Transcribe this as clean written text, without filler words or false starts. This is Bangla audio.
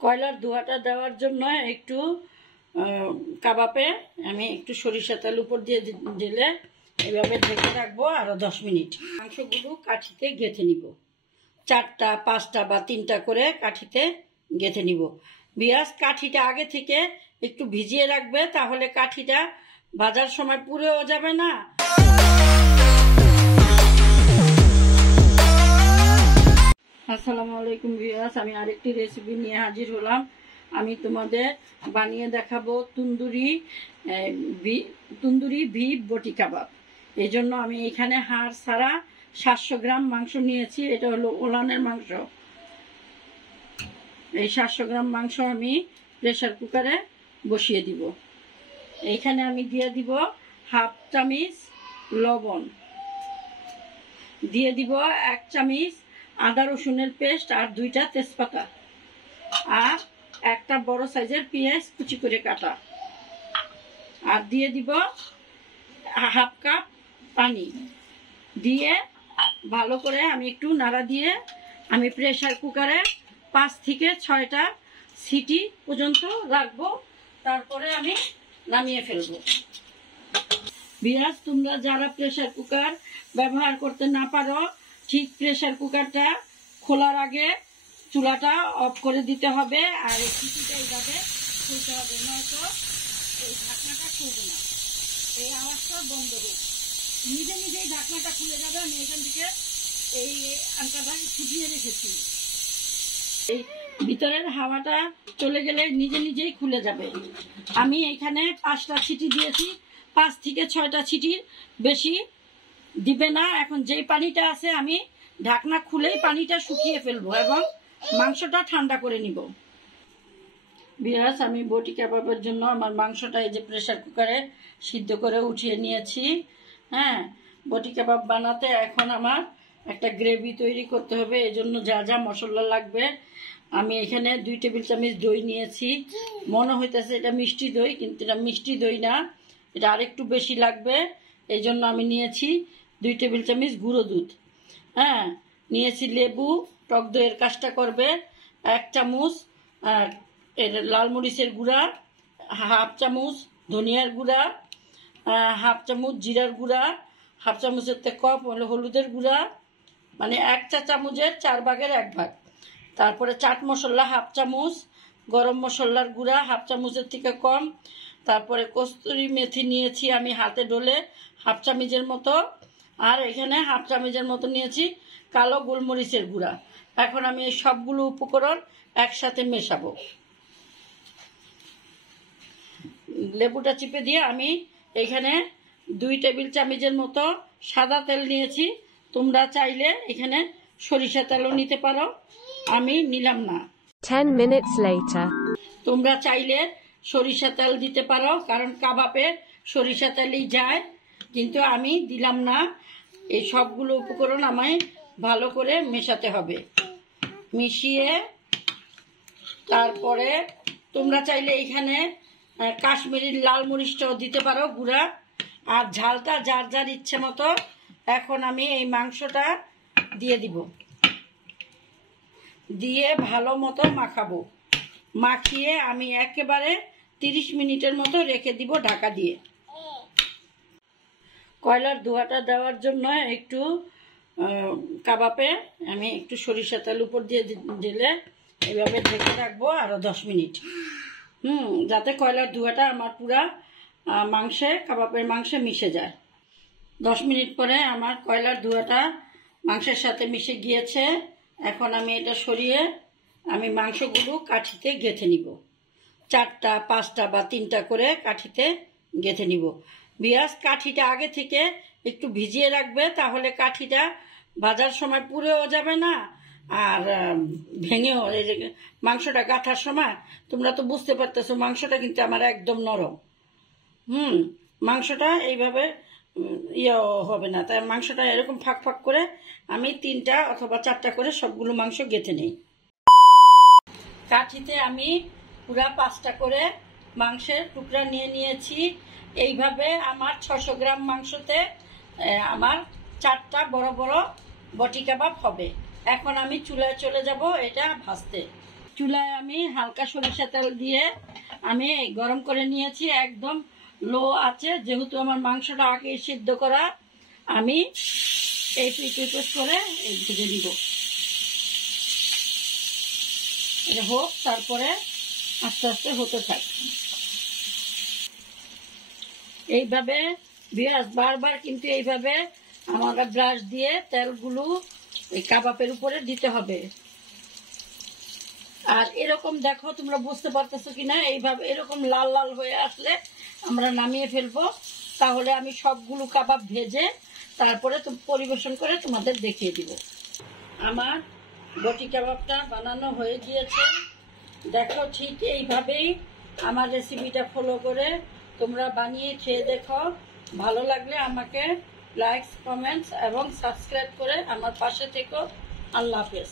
কয়লার ধোঁয়াটা দেওয়ার জন্য একটু কাবাবে আমি একটু সরিষা তেল উপর দিয়ে দিলে এভাবে ঢেকে রাখবো আরও 10 মিনিট। মাংসগুলো কাঠিতে গেঁথে নিব, 4টা 5টা বা 3টা করে কাঠিতে গেঁথে নিব। বিয়াস কাঠিটা আগে থেকে একটু ভিজিয়ে রাখবে, তাহলে কাঠিটা ভাজার সময় পুড়েও যাবে না। আসসালামু আলাইকুম ভিউয়ার্স, আমি আরেকটি রেসিপি নিয়ে হাজির হলাম। আমি তোমাদের বানিয়ে দেখাবো তন্দুরি বিফ বটি কাবাব। এই জন্য আমি এখানে হাড় ছাড়া 700 গ্রাম মাংস নিয়েছি। এটা হলো ওলানের মাংস। এই 700 গ্রাম মাংস আমি প্রেসার কুকারে বসিয়ে দিব। এইখানে আমি দিয়ে দিব হাফ চামচ লবণ, দিয়ে দিব 1 চামচ আদা রসুনের পেস্ট আর 2টা তেজপাতা, আর একটা বড় সাইজের পেঁয়াজ কুচি করে কাটা, আর দিয়ে দিব হাফ কাপ পানি। দিয়ে ভালো করে আমি একটু নাড়া দিয়ে আমি প্রেসার কুকারে 5 থেকে 6টা সিটি পর্যন্ত রাখবো, তারপরে আমি নামিয়ে ফেলবো। ভিউয়ার্স, তোমরা যারা প্রেসার কুকার ব্যবহার করতে না পারো, ঠিক প্রেসার কুকারটা খোলার আগে চুলাটা অফ করে দিতে হবে, আর এই সিটিটা এইভাবে খুলতে হবে, নয়তো এই ঢাকনাটা খুলবে না। এই আওয়াজটা বন্ধ হোক, নিজে নিজেই ঢাকনাটা খুলে যাবে। আমি এখান থেকে এই আংটাটা ফুটিয়ে রেখেছি, এই ভিতরের হাওয়াটা চলে গেলে নিজে নিজেই খুলে যাবে। আমি এখানে 5টা সিটি দিয়েছি, 5 থেকে 6টা সিটির বেশি দিবে না। এখন যেই পানিটা আছে আমি ঢাকনা খুলেই পানিটা শুকিয়ে ফেলবো এবং মাংসটা ঠান্ডা করে নিব। ভিউয়ার্স, আমি বটি কাবাবের জন্য আমার মাংসটা এই যে প্রেসার কুকারে সিদ্ধ করে উঠিয়ে নিয়েছি। হ্যাঁ, বটি কাবাব বানাতে এখন আমার একটা গ্রেভি তৈরি করতে হবে। এই জন্য যা যা মশলা লাগবে, আমি এখানে 2 টেবিল চামচ দই নিয়েছি। মনে হইতেছে এটা মিষ্টি দই, কিন্তু এটা মিষ্টি দই না, এটা আরেকটু বেশি লাগবে। এই জন্য আমি নিয়েছি 2 টেবিল চামচ গুঁড়ো দুধ। হ্যাঁ, নিয়েছি লেবু, টক দইয়ের কাজটা করবে। 1 চামচ লাল মরিচের গুঁড়া, হাফ চামচ ধনিয়ার গুঁড়া, হাফ চামচ জিরার গুঁড়া, হাফ চামচের থেকে কম হলো হলুদের গুঁড়া, মানে 1 চা চামচের 4 ভাগের 1 ভাগ। তারপরে চাট মশলা হাফ চামচ, গরম মশলার গুঁড়া হাফ চামচের থেকে কম। তারপরে কস্তুরি মেথি নিয়েছি আমি হাতে ডলে হাফ চামচের মতো, আর এখানে হাফ চামচের মতো নিয়েছি কালো গোলমরিচের গুঁড়া। এখন আমি এই সবগুলো উপকরণ একসাথে মেশাবো। লেবুটা চিপে দিয়ে আমি এখানে 2 টেবিল চামচের মতো সাদা তেল নিয়েছি। তোমরা চাইলে এখানে সরিষা তেলও নিতে পারো, আমি নিলাম না। 10 minutes later. তোমরা চাইলে সরিষা তেল দিতে পারো, কারণ কাবাবে সরিষা তেলই যায়, কিন্তু আমি দিলাম না। এই সবগুলো উপকরণ আমায় ভালো করে মেশাতে হবে। মিশিয়ে তারপরে তোমরা চাইলে এখানে কাশ্মীরি লাল মরিচটাও দিতে পারো গুঁড়া, আর ঝালটা যার যার ইচ্ছে মতো। এখন আমি এই মাংসটা দিয়ে দিব, দিয়ে ভালো মতো মাখাবো। মাখিয়ে আমি একেবারে 30 মিনিটের মতো রেখে দিব ঢাকা দিয়ে। কয়লার ধোঁয়াটা দেওয়ার জন্য একটু কাবাবে আমি একটু সরিষা তেল উপর দিয়ে দিলে এভাবে ঢেকে রাখবো আরও 10 মিনিট। যাতে কয়লার ধোঁয়াটা আমার পুরা কাবাবের মাংসে মিশে যায়। 10 মিনিট পরে আমার কয়লার ধোঁয়াটা মাংসের সাথে মিশে গিয়েছে। এখন আমি এটা সরিয়ে আমি মাংসগুলো কাঠিতে গেঁথে নিব, 4টা 5টা বা 3টা করে কাঠিতে গেঁথে নিব। ভিউয়ার্স, কাঠিটা আগে থেকে একটু ভিজিয়ে রাখবে, তাহলে কাঠিটা ভাজার সময় পুড়েও যাবে না, আর ভেঙেও মাংসটা গাঁথার সময় তোমরা তো বুঝতে পারতেছো মাংসটা কিন্তু আমার একদম নরম। মাংসটা এইভাবে হবে না, তাই মাংসটা এরকম ফাঁক ফাঁক করে আমি 3টা অথবা 4টা করে সবগুলো মাংস গেঁথে নিই। কাঠিতে আমি পুরা 5টা করে মাংসের টুকরা নিয়ে নিয়েছি। এইভাবে আমার 600 গ্রাম মাংসতে আমার 4টা বড় বড় বটি কাবাব হবে। এখন আমি চুলায় চলে যাব এটা ভাজতে। চুলায় আমি হালকা সরিষা তেল দিয়ে আমি গরম করে নিয়েছি, একদম লো আছে। যেহেতু আমার মাংসটা আগে সিদ্ধ করা, আমি এই পিস করে ভেজে দিব। এটা হোক, তারপরে আস্তে আস্তে হতে থাক। এইভাবে বারবার কিন্তু এইভাবে আমাকে ব্রাশ দিয়ে তেলগুলো এই কাবাবের উপরে দিতে হবে। আর এরকম দেখো, তোমরা বুঝতে পারতেছো কিনা, এইভাবে এরকম লাল লাল হয়ে আসলে আমরা নামিয়ে ফেলবো। তাহলে আমি সবগুলো কাবাব ভেজে তারপরে পরিবেশন করে তোমাদের দেখিয়ে দিব। আমার বটি কাবাবটা বানানো হয়ে গিয়েছে। দেখো, ঠিক এইভাবেই আমার রেসিপিটা ফলো করে তোমরা বানিয়ে খেয়ে দেখো। ভালো লাগলে আমাকে লাইক, কমেন্টস এবং সাবস্ক্রাইব করে আমার পাশে থেকো। আল্লাহ হাফেজ।